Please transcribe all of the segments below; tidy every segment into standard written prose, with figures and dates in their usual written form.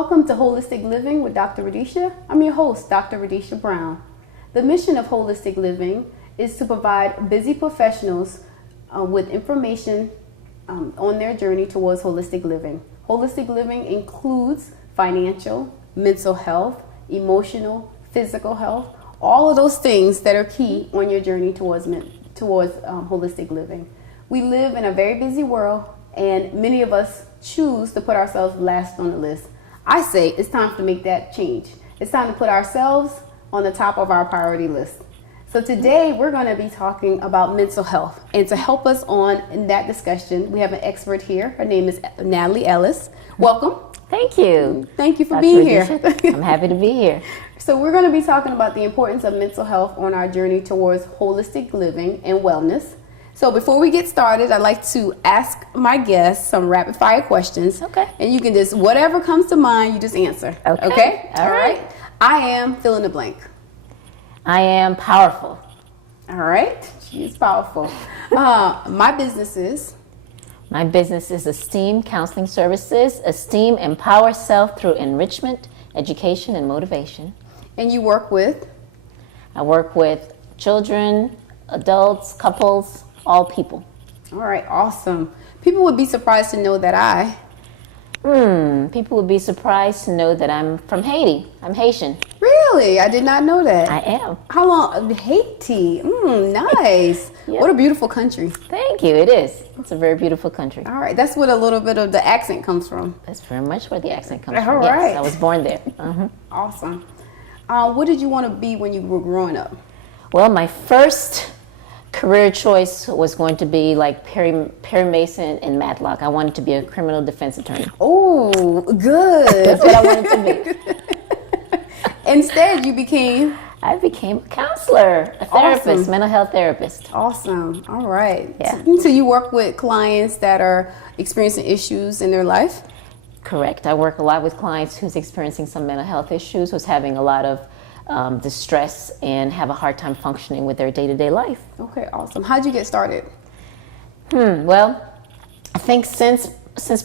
Welcome to Holistic Living with Dr. Radisha. I'm your host, Dr. Radisha Brown. The mission of Holistic Living is to provide busy professionals with information on their journey towards holistic living. Holistic living includes financial, mental health, emotional, physical health, all of those things that are key on your journey towards holistic living. We live in a very busy world, and many of us choose to put ourselves last on the list. I say it's time to make that change. It's time to put ourselves on the top of our priority list. So today we're going to be talking about mental health. And to help us in that discussion, we have an expert here. Her name is Nathalie Ellis. Welcome. Thank you. Thank you for being here. I'm happy to be here. So we're going to be talking about the importance of mental health on our journey towards holistic living and wellness. So before we get started, I'd like to ask my guests some rapid fire questions. Okay. And you can just, whatever comes to mind, you just answer. Okay. All right. I am fill in the blank. I am powerful. All right. She is powerful. My business is? My business is Esteem Counseling Services. Esteem empower self through enrichment, education, and motivation. And you work with? I work with children, adults, couples, all people. All right. Awesome. People would be surprised to know that People would be surprised to know that I'm from Haiti. I'm Haitian. Really? I did not know that. I am. How long? Haiti. Nice. Yep. What a beautiful country. Thank you. It is. It's a very beautiful country. All right. That's what a little bit of the accent comes from. That's very much where the accent comes All from. right. Yes, I was born there. Awesome. What did you want to be when you were growing up? Well, my first career choice was going to be like Perry Mason and Matlock. I wanted to be a criminal defense attorney. Oh, good. That's what I wanted to be. Instead, you became? I became a counselor, a therapist, Awesome. mental health therapist. Awesome. All right. Yeah. So you work with clients that are experiencing issues in their life? Correct. I work a lot with clients who's experiencing some mental health issues, who's having a lot of distress and have a hard time functioning with their day-to-day life. Okay, awesome. How'd you get started? Well, I think since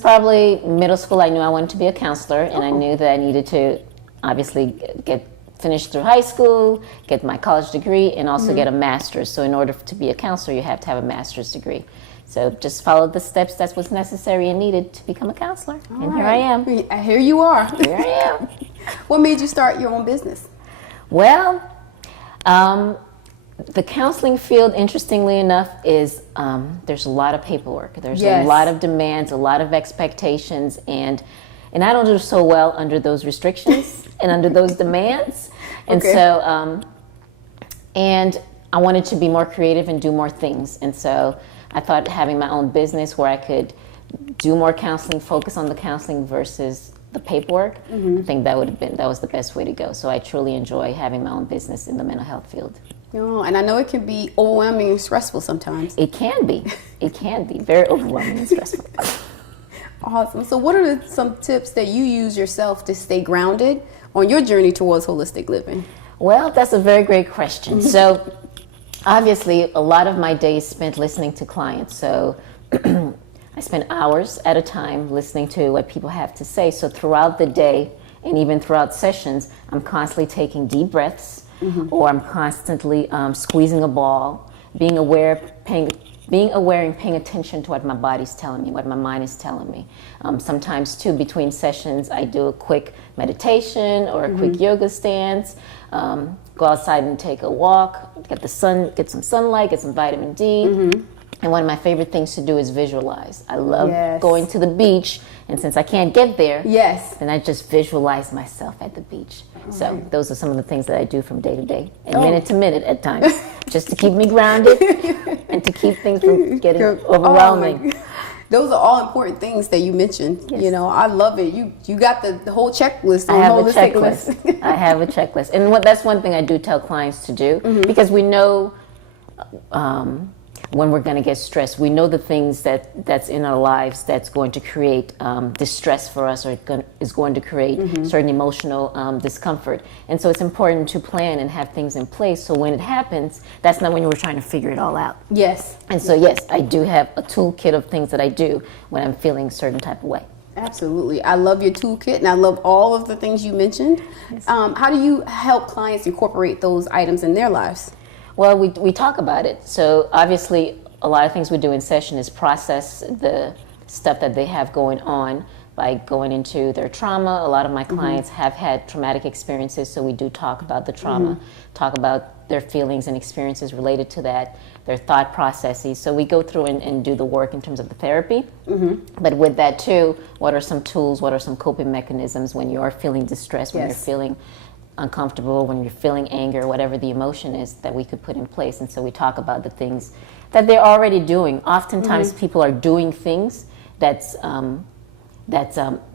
probably middle school, I knew I wanted to be a counselor, and I knew that I needed to obviously get finished through high school, get my college degree, and also get a master's. So in order to be a counselor, you have to have a master's degree. So just followed the steps. That's what's necessary and needed to become a counselor. And here I am. Here you are. Here I am. What made you start your own business? Well, the counseling field, interestingly enough, is there's a lot of paperwork. There's a lot of demands, a lot of expectations, and I don't do so well under those restrictions and under those demands. And so, and I wanted to be more creative and do more things. And so I thought having my own business where I could do more counseling, focus on the counseling versus the paperwork, I think that was the best way to go. So I truly enjoy having my own business in the mental health field. Oh, and I know it can be overwhelming and stressful sometimes. It can be. It can be very overwhelming and stressful. Awesome. So what are some tips that you use yourself to stay grounded on your journey towards holistic living? Well, that's a very great question. So obviously a lot of my days spent listening to clients. So I spend hours at a time listening to what people have to say. So throughout the day and even throughout sessions, I'm constantly taking deep breaths, or I'm constantly squeezing a ball, being aware and paying attention to what my body's telling me, what my mind is telling me. Sometimes too, between sessions, I do a quick meditation or a quick yoga stance, go outside and take a walk, get some sunlight, get some vitamin D. And one of my favorite things to do is visualize. I love going to the beach, and since I can't get there, then I just visualize myself at the beach. So those are some of the things that I do from day to day, and minute to minute at times, just to keep me grounded and to keep things from getting overwhelming. Those are all important things that you mentioned. Yes. You know, I love it. You got the whole checklist. I have a checklist. I have a checklist, and that's one thing I do tell clients to do, because we know when we're going to get stressed. We know the things that's in our lives that's going to create distress for us, or is going to create certain emotional discomfort. And so it's important to plan and have things in place so when it happens, that's not when we're trying to figure it all out. Yes. And so yes, I do have a toolkit of things that I do when I'm feeling a certain type of way. Absolutely. I love your toolkit, and I love all of the things you mentioned. Yes. How do you help clients incorporate those items in their lives? Well, we talk about it. So obviously, a lot of things we do in session is process the stuff that they have going on by going into their trauma. A lot of my clients have had traumatic experiences, so we do talk about the trauma, talk about their feelings and experiences related to that, their thought processes. So we go through and do the work in terms of the therapy. But with that too, what are some tools, what are some coping mechanisms when you're feeling distressed, when you're feeling uncomfortable, when you're feeling anger, whatever the emotion is that we could put in place. And so we talk about the things that they're already doing. Oftentimes people are doing things that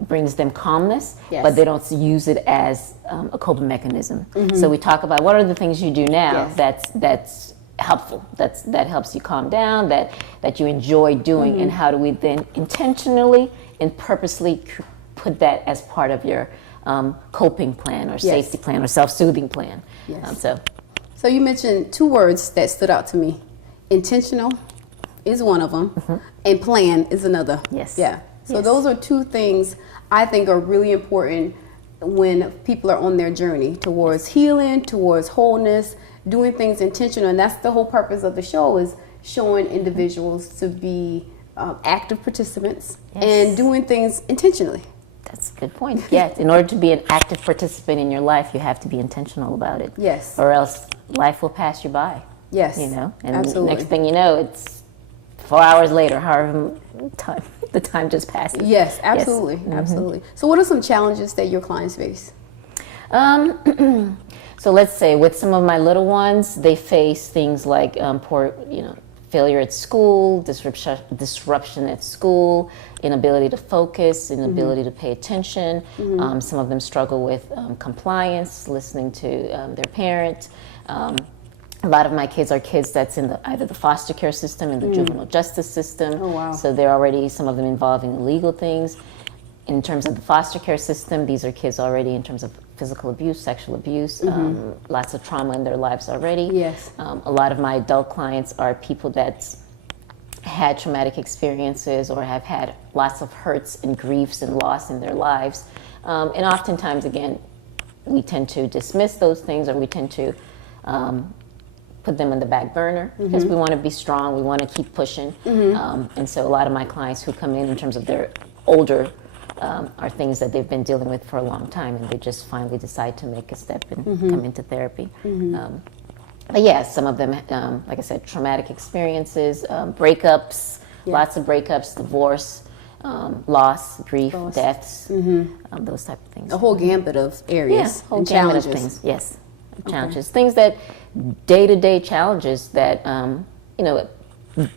brings them calmness, but they don't use it as a coping mechanism. So we talk about what are the things you do now that's helpful, that helps you calm down, that you enjoy doing, and how do we then intentionally and purposely put that as part of your coping plan or safety plan or self-soothing plan. So you mentioned two words that stood out to me. Intentional is one of them, and plan is another. So those are two things I think are really important when people are on their journey towards healing, towards wholeness, doing things intentional. And that's the whole purpose of the show, is showing individuals to be active participants and doing things intentionally. That's a good point. Yes, in order to be an active participant in your life, you have to be intentional about it. Or else life will pass you by. You know, and next thing you know, it's 4 hours later, however the time just passes. Absolutely. So what are some challenges that your clients face? So let's say with some of my little ones, they face things like failure at school, disruption at school, inability to focus, inability to pay attention. Some of them struggle with compliance, listening to their parent. A lot of my kids are kids that's in either the foster care system and the juvenile justice system. So they're already, some of them involved in illegal things. In terms of the foster care system, these are kids already in terms of physical abuse, sexual abuse, lots of trauma in their lives already. A lot of my adult clients are people that had traumatic experiences or have had lots of hurts and griefs and loss in their lives. And oftentimes, again, we tend to dismiss those things, or we tend to put them on the back burner because we want to be strong, we want to keep pushing. And so a lot of my clients who come in terms of their older are things that they've been dealing with for a long time, and they just finally decide to make a step and come into therapy. But yeah, some of them, like I said, traumatic experiences, breakups, lots of breakups, divorce, loss, grief, deaths, those type of things. A whole gambit of areas and challenges. Of things, challenges, things that day-to-day challenges that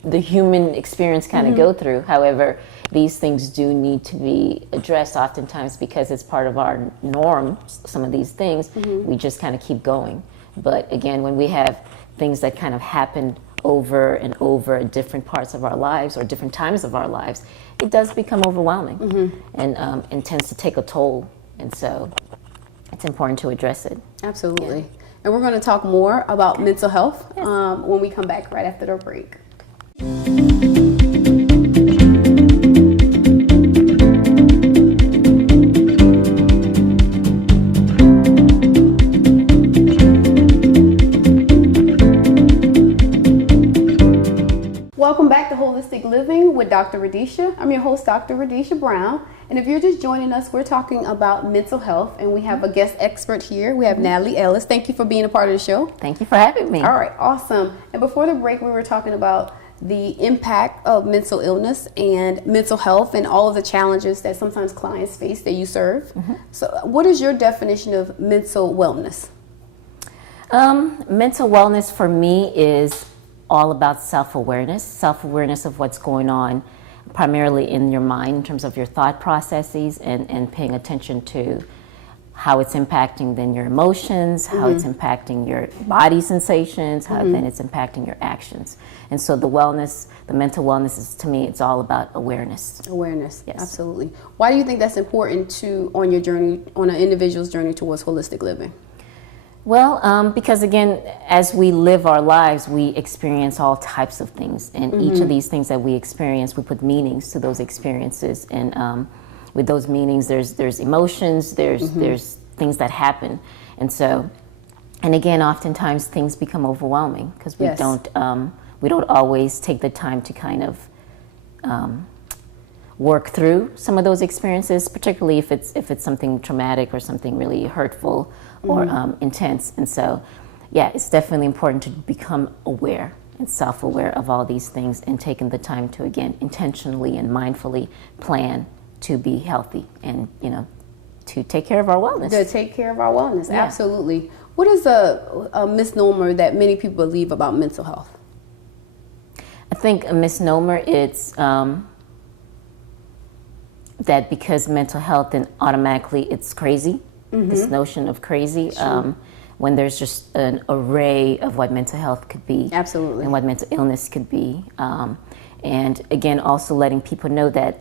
the human experience kind of go through. However, these things do need to be addressed oftentimes because it's part of our norm. Some of these things we just kind of keep going. But again, when we have things that kind of happen over and over at different parts of our lives or different times of our lives, it does become overwhelming and tends to take a toll. And so it's important to address it. Absolutely. And we're going to talk more about mental health when we come back right after the break. Welcome back to Holistic Living with Dr. Radisha. I'm your host, Dr. Radisha Brown. And if you're just joining us, we're talking about mental health, and we have a guest expert here. We have Nathalie Ellis. Thank you for being a part of the show. Thank you for having me. All right, awesome. And before the break, we were talking about the impact of mental illness and mental health and all of the challenges that sometimes clients face that you serve. So what is your definition of mental wellness? Mental wellness for me is all about self-awareness of what's going on primarily in your mind in terms of your thought processes and paying attention to how it's impacting then your emotions, how it's impacting your body sensations, how then it's impacting your actions. And so the mental wellness is, to me, it's all about awareness. Awareness, yes. Absolutely. Why do you think that's important on your journey, on an individual's journey towards holistic living? Well, because again, as we live our lives, we experience all types of things, and each of these things that we experience, we put meanings to those experiences, and with those meanings, there's emotions, there's things that happen, and so, and again, oftentimes things become overwhelming because we don't always take the time to kind of work through some of those experiences, particularly if it's something traumatic or something really hurtful or intense. And so, yeah, it's definitely important to become aware and self-aware of all these things and taking the time to, again, intentionally and mindfully plan to be healthy and, to take care of our wellness. To take care of our wellness, absolutely. What is a misnomer that many people believe about mental health? I think a misnomer, it's that because mental health, then automatically it's crazy. This notion of crazy, when there's just an array of what mental health could be. Absolutely. And what mental illness could be. And again, also letting people know that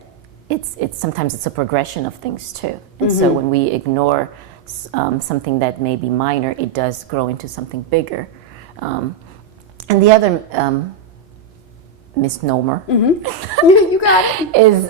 it's sometimes it's a progression of things too. And so when we ignore something that may be minor, it does grow into something bigger. And the other misnomer You got it. is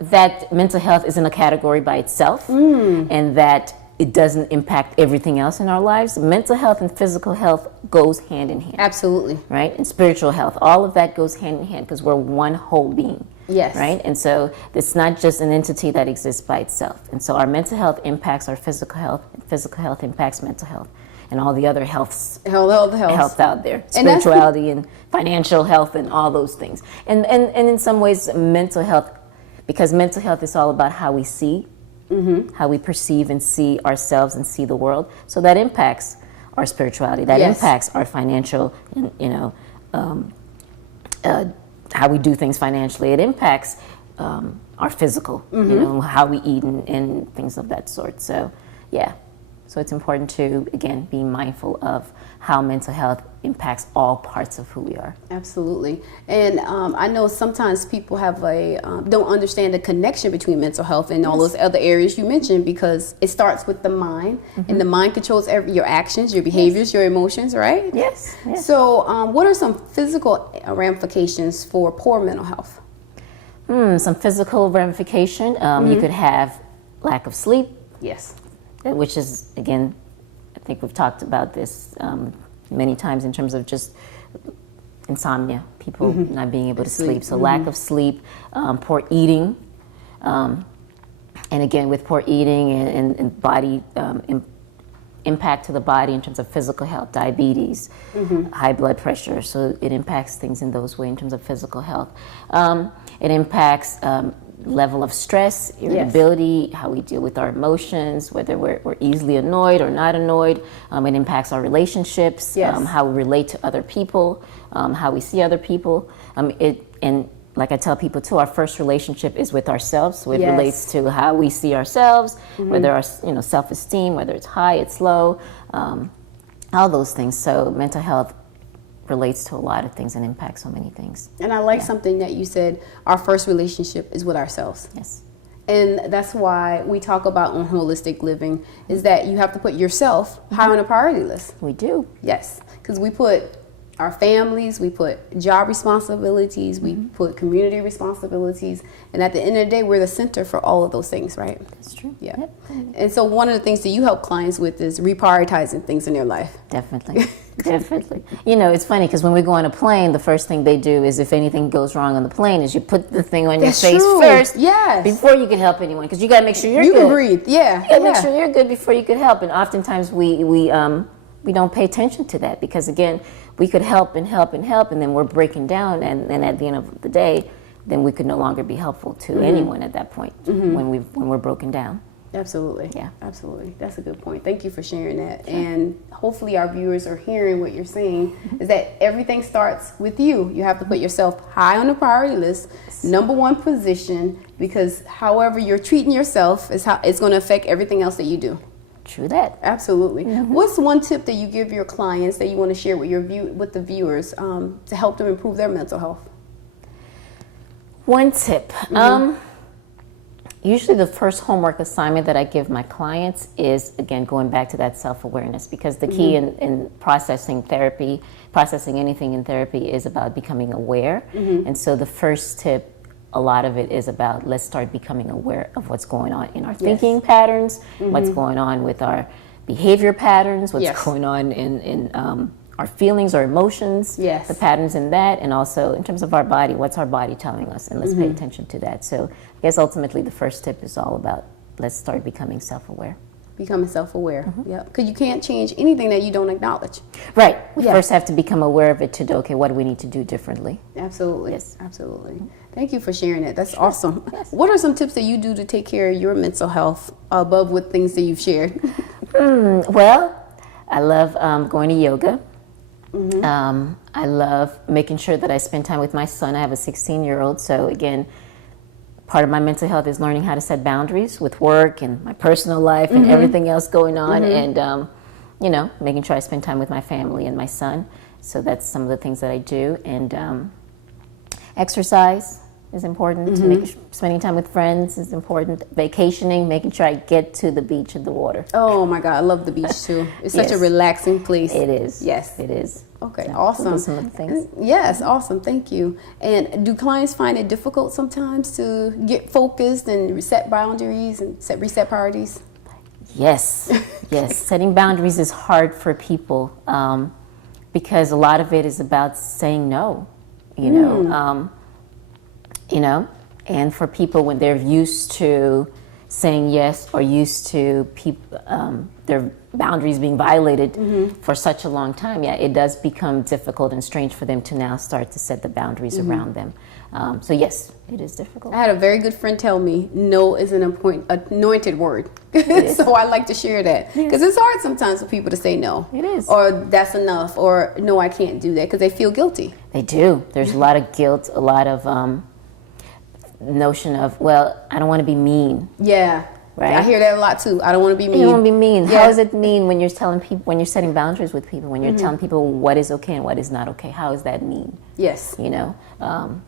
that mental health isn't a category by itself, and that it doesn't impact everything else in our lives. Mental health and physical health goes hand in hand. Absolutely. Right? And spiritual health, all of that goes hand in hand because we're one whole being. Yes. Right? And so it's not just an entity that exists by itself. And so our mental health impacts our physical health, and physical health impacts mental health, and all the other health out there, spirituality and financial health and all those things. And in some ways, mental health, because mental health is all about how we see, how we perceive and see ourselves and see the world. So that impacts our spirituality, that impacts our financial, how we do things financially. It impacts our physical, how we eat and things of that sort. So, yeah. So it's important to, again, be mindful of how mental health impacts all parts of who we are. Absolutely. And I know sometimes people have don't understand the connection between mental health and all those other areas you mentioned, because it starts with the mind, and the mind controls your actions, your behaviors, your emotions, right? Yes. So what are some physical ramifications for poor mental health? Some physical ramification. You could have lack of sleep. Yes. Which is, again, I think we've talked about this many times in terms of just insomnia, people not being able to sleep. So lack of sleep, poor eating, and again, with poor eating and body impact to the body in terms of physical health, diabetes, high blood pressure. So it impacts things in those ways in terms of physical health. It impacts level of stress, irritability, how we deal with our emotions, whether we're easily annoyed or not annoyed. It impacts our relationships, how we relate to other people, how we see other people. And like I tell people too, our first relationship is with ourselves. So it relates to how we see ourselves, whether our self-esteem, whether it's high, it's low, all those things. So mental health relates to a lot of things and impacts so many things. And I like something that you said, our first relationship is with ourselves. Yes. And that's why we talk about on holistic living, is that you have to put yourself high on the priority list. We do. Yes, because we put our families, we put job responsibilities, we put community responsibilities, and at the end of the day, we're the center for all of those things, right? That's true. Yeah. Yep. And so one of the things that you help clients with is reprioritizing things in their life. Definitely. Definitely. It's funny because when we go on a plane, the first thing they do is, if anything goes wrong on the plane, is you put the thing on your face first before you can help anyone, because you got to make sure you're good. You can breathe. Yeah. You got to make sure you're good before you can help. And oftentimes we don't pay attention to that, because again, we could help and help and help, and then we're breaking down, and at the end of the day, then we could no longer be helpful to anyone at that point when we're broken down. Absolutely. Yeah. Absolutely. That's a good point. Thank you for sharing that. Sure. And hopefully our viewers are hearing what you're saying, is that everything starts with you. You have to put yourself high on the priority list, number one position, because however you're treating yourself is how it's going to affect everything else that you do. True that. Absolutely. What's one tip that you give your clients that you want to share with the viewers to help them improve their mental health? One tip. Usually the first homework assignment that I give my clients is, again, going back to that self-awareness, because the key in processing anything in therapy is about becoming aware. And so the first tip a lot of it is about, let's start becoming aware of what's going on in our thinking patterns, what's going on with our behavior patterns, what's going on in our feelings or emotions, the patterns in that, and also in terms of our body, what's our body telling us, and let's pay attention to that. So I guess ultimately the first tip is all about, let's start becoming self-aware. Becoming self-aware, because you can't change anything that you don't acknowledge. Right. We first have to become aware of it to know, okay, what do we need to do differently? Absolutely. Yes. Absolutely. Thank you for sharing that. That's awesome. Yes. What are some tips that you do to take care of your mental health above with things that you've shared? Well, I love going to yoga. I love making sure that I spend time with my son. I have a 16-year-old, so again, part of my mental health is learning how to set boundaries with work and my personal life and everything else going on, and you know, making sure I spend time with my family and my son. So that's some of the things that I do. And exercise is important. Spending time with friends is important. Vacationing, making sure I get to the beach and the water. Oh my God, I love the beach too. It's such a relaxing place. It is. Yes, it is. Okay, So awesome. those are some of the things. Yes, awesome. Thank you. And do clients find it difficult sometimes to get focused and set boundaries and reset priorities? Yes, yes. Setting boundaries is hard for people because a lot of it is about saying no. You know, and for people when they're used to saying yes or used to their boundaries being violated for such a long time, it does become difficult and strange for them to now start to set the boundaries around them. So yes, it is difficult. I had a very good friend tell me, no is an anointed word. So I like to share that because it's hard sometimes for people to say no. It is. Or that's enough, or no, I can't do that, because they feel guilty. They do. There's a lot of guilt, a lot of notion of, well, I don't want to be mean. Yeah. Right? I hear that a lot too. I don't want to be mean. You don't want to be mean. Yeah. How is it mean when you're telling people, when you're setting boundaries with people, when you're telling people what is okay and what is not okay? How is that mean? Yes. You know?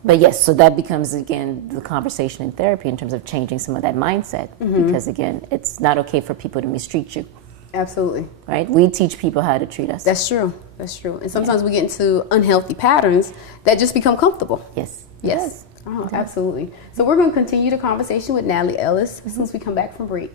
But yes, so that becomes, again, the conversation in therapy in terms of changing some of that mindset. Because, again, it's not okay for people to mistreat you. Absolutely. Right? We teach people how to treat us. That's true. That's true. And sometimes we get into unhealthy patterns that just become comfortable. Yes. Yes. Oh, absolutely. So we're going to continue the conversation with Nathalie Ellis as soon as we come back from break.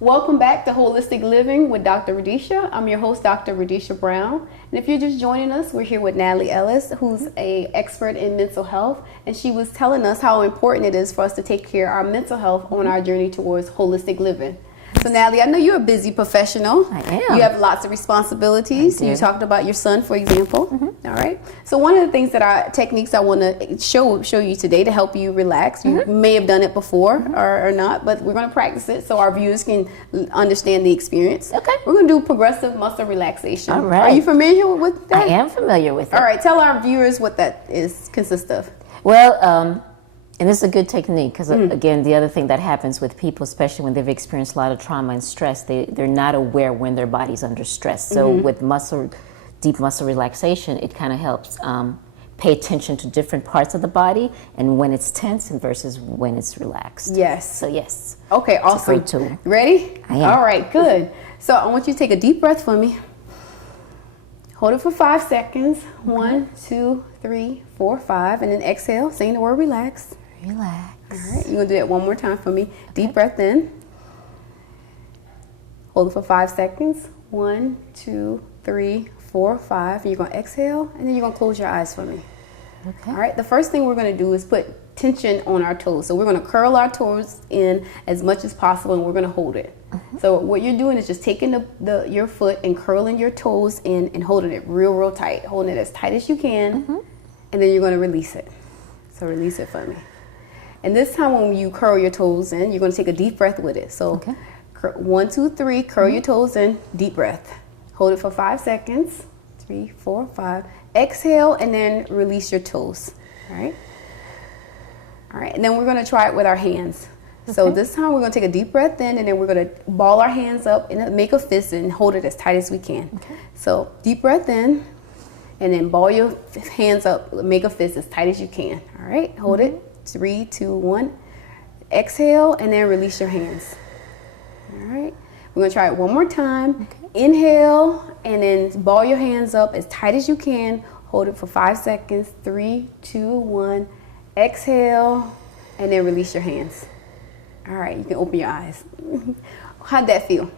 Welcome back to Holistic Living with Dr. Radisha. I'm your host, Dr. Radisha Brown. And if you're just joining us, we're here with Nathalie Ellis, who's an expert in mental health. And she was telling us how important it is for us to take care of our mental health on our journey towards holistic living. So Nathalie, I know you're a busy professional. I am. You have lots of responsibilities. You talked about your son, for example. All right. So one of the things that our techniques I want to show you today to help you relax. You may have done it before or not, but we're going to practice it so our viewers can understand the experience. Okay. We're going to do progressive muscle relaxation. All right. Are you familiar with that? I am familiar with it. All right. Tell our viewers what that consists of. Well, and this is a good technique because, again, the other thing that happens with people, especially when they've experienced a lot of trauma and stress, they're not aware when their body's under stress. So with deep muscle relaxation, it kind of helps pay attention to different parts of the body and when it's tense and versus when it's relaxed. Yes. So, yes. Okay, awesome. It's a great tool. Ready? I am. All right, good. So I want you to take a deep breath for me. Hold it for 5 seconds. 1, 2, 3, 4, 5. And then exhale, saying the word relax. Relax. All right, you're going to do that one more time for me. Deep breath in. Hold it for 5 seconds. 1, 2, 3, 4, 5. And you're going to exhale, and then you're going to close your eyes for me. Okay. All right, the first thing we're going to do is put tension on our toes. So we're going to curl our toes in as much as possible, and we're going to hold it. So what you're doing is just taking your foot and curling your toes in and holding it real tight. Holding it as tight as you can, and then you're going to release it. So release it for me. And this time when you curl your toes in, you're going to take a deep breath with it. So 1, 2, 3, curl your toes in, deep breath. Hold it for 5 seconds. 3, 4, 5. Exhale and then release your toes. All right. All right. And then we're going to try it with our hands. So this time we're going to take a deep breath in, and then we're going to ball our hands up and make a fist and hold it as tight as we can. Okay. So deep breath in, and then ball your hands up, make a fist as tight as you can. All right. Hold it. 3, 2, 1. Exhale, and then release your hands. All right. We're going to try it one more time. Okay. Inhale, and then ball your hands up as tight as you can. Hold it for 5 seconds. 3, 2, 1. Exhale, and then release your hands. All right. You can open your eyes. How'd that feel?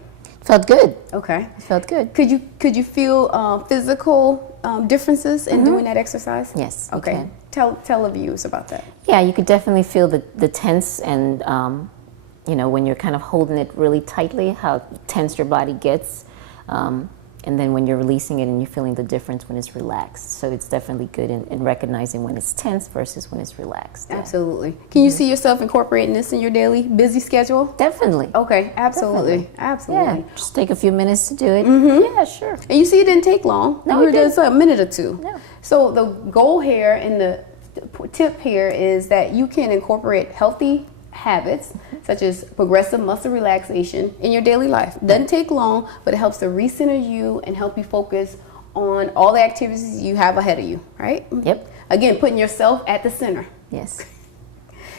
Felt good. Okay. It felt good. Could you feel physical differences in doing that exercise? Yes. Okay. Tell the viewers about that. Yeah, you could definitely feel the tense and when you're kind of holding it really tightly, how tense your body gets. And then when you're releasing it and you're feeling the difference when it's relaxed. So it's definitely good in recognizing when it's tense versus when it's relaxed. Yeah. Absolutely. Can you see yourself incorporating this in your daily busy schedule? Definitely. Okay, absolutely. Definitely. Absolutely. Yeah, just take a few minutes to do it. Mm-hmm. Yeah, sure. And you see it didn't take long. No, you it didn't. Just a minute or two. No. So the goal here and the tip here is that you can incorporate healthy habits such as progressive muscle relaxation in your daily life. Doesn't take long, but it helps to recenter you and help you focus on all the activities you have ahead of you, right? Yep. Again, putting yourself at the center. Yes.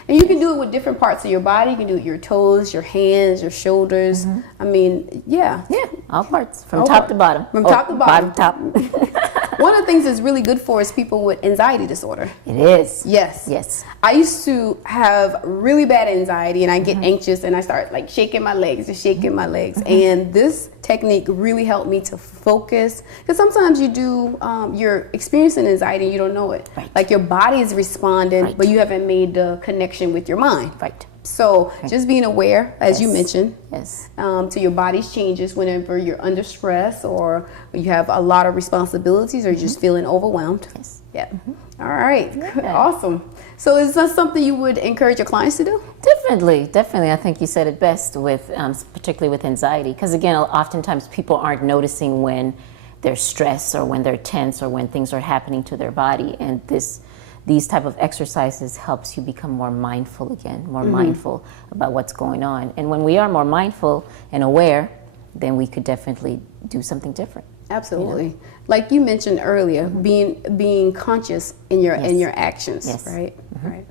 And you can do it with different parts of your body. You can do it with your toes, your hands, your shoulders. Mm-hmm. I mean, yeah. Yeah, all parts, from top to bottom. From top to bottom. Bottom top. One of the things that's really good for is people with anxiety disorder. It is. Yes. Yes. I used to have really bad anxiety, and I get anxious, and I start like shaking my legs, just shaking my legs. And this technique really helped me to focus, because sometimes you do, you're experiencing anxiety and you don't know it. Right. Like your body is responding, right. but you haven't made the connection with your mind. Right. So just being aware, as you mentioned, yes. To your body's changes whenever you're under stress or you have a lot of responsibilities or you're just feeling overwhelmed. Yes. Yeah. All right. Yeah. Awesome. So is that something you would encourage your clients to do? Definitely. I think you said it best with, particularly with anxiety, because again, oftentimes people aren't noticing when they're stressed or when they're tense or when things are happening to their body, and these type of exercises helps you become more mindful again, more mindful about what's going on. And when we are more mindful and aware, then we could definitely do something different. Absolutely. You know? Like you mentioned earlier, being conscious in your actions, right? Right.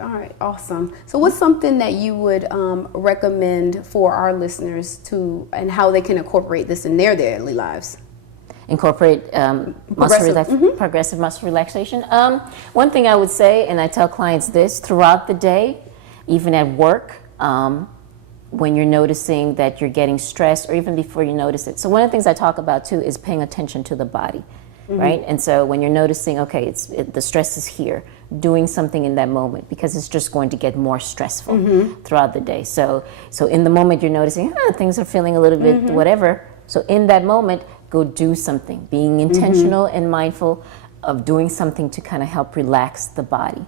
All right, awesome. So what's something that you would recommend for our listeners and how they can incorporate this in their daily lives? Incorporate progressive muscle relaxation. One thing I would say, and I tell clients this, throughout the day, even at work, when you're noticing that you're getting stressed or even before you notice it. So one of the things I talk about too is paying attention to the body, right? And so when you're noticing, okay, the stress is here, doing something in that moment, because it's just going to get more stressful throughout the day. So in the moment you're noticing, things are feeling a little bit whatever. So in that moment, go do something, being intentional and mindful of doing something to kind of help relax the body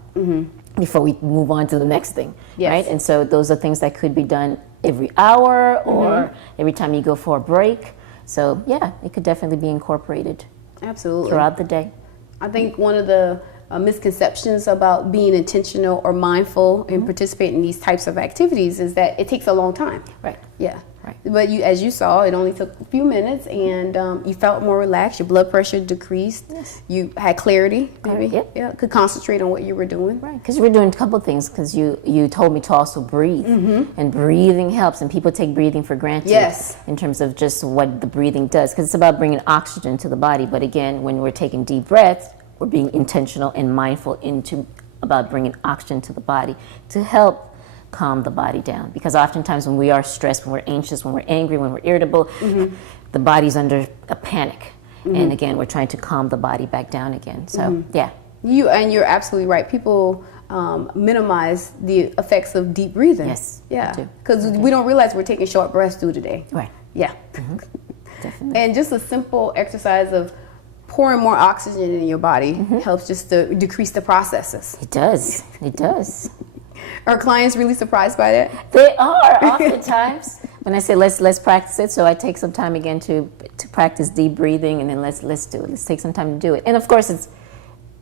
before we move on to the next thing, right? And so those are things that could be done every hour or every time you go for a break. So yeah, it could definitely be incorporated. Absolutely. Throughout the day. I think one of the misconceptions about being intentional or mindful and participating in these types of activities is that it takes a long time. Right. Yeah. Right. But as you saw, it only took a few minutes, and you felt more relaxed. Your blood pressure decreased. Yes. You had clarity, maybe. Yep. Yeah. Could concentrate on what you were doing. Right. Because you were doing a couple of things. Because you told me to also breathe, and breathing helps. And people take breathing for granted. Yes. In terms of just what the breathing does, because it's about bringing oxygen to the body. But again, when we're taking deep breaths, we're being intentional and mindful about bringing oxygen to the body to help calm the body down, because oftentimes when we are stressed, when we're anxious, when we're angry, when we're irritable, the body's under a panic, and again we're trying to calm the body back down again. So you're absolutely right. People minimize the effects of deep breathing. Yes, because we don't realize we're taking short breaths through the day. Right. Yeah. Definitely. And just a simple exercise of pouring more oxygen in your body helps just to decrease the processes. It does. Are clients really surprised by that? They are oftentimes. When I say let's practice it, so I take some time again to practice deep breathing, and then let's do it. Let's take some time to do it. And of course, it's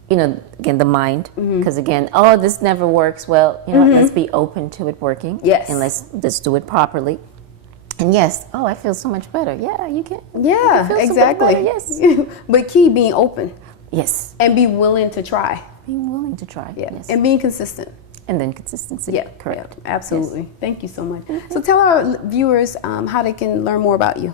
again the mind, because again, this never works. Well, let's be open to it working. Yes. And let's do it properly. And yes, I feel so much better. Yeah, you can. Yeah, feel exactly. So much better, yes. But key, being open. Yes. And be willing to try. Being willing to try. Yeah. Yes. And being consistent. And then consistency. Yeah, Correct. Yeah, absolutely. Yes. Thank you so much. So tell our viewers how they can learn more about you.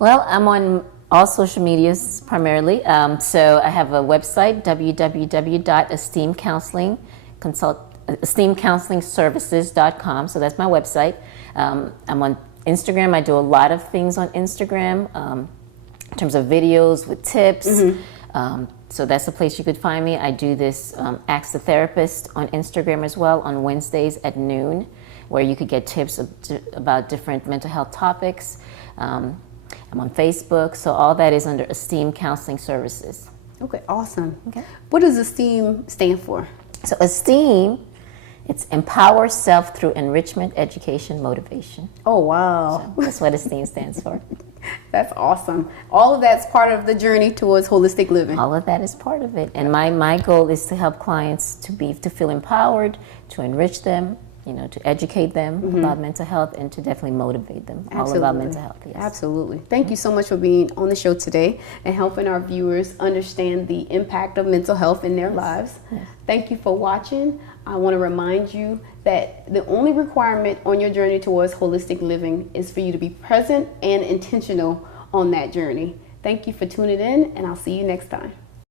Well, I'm on all social medias primarily. So I have a website, esteemcounselingservices.com. So that's my website. I'm on Instagram. I do a lot of things on Instagram in terms of videos with tips. So that's the place you could find me. I do this Ask the Therapist on Instagram as well on Wednesdays at noon, where you could get tips about different mental health topics. I'm on Facebook, so all that is under Esteem Counseling Services. Okay, awesome. Okay. What does ESTEAM stand for? So ESTEAM, it's Empower Self Through Enrichment, Education, Motivation. Oh, wow. So that's what ESTEAM stands for. That's awesome. All of that's part of the journey towards holistic living. All of that is part of it. And my goal is to help clients to feel empowered, to enrich them, to educate them about mental health, and to definitely motivate them all about mental health. Yes. Absolutely. Thank you so much for being on the show today and helping our viewers understand the impact of mental health in their lives. Yes. Thank you for watching. I want to remind you that the only requirement on your journey towards holistic living is for you to be present and intentional on that journey. Thank you for tuning in, and I'll see you next time.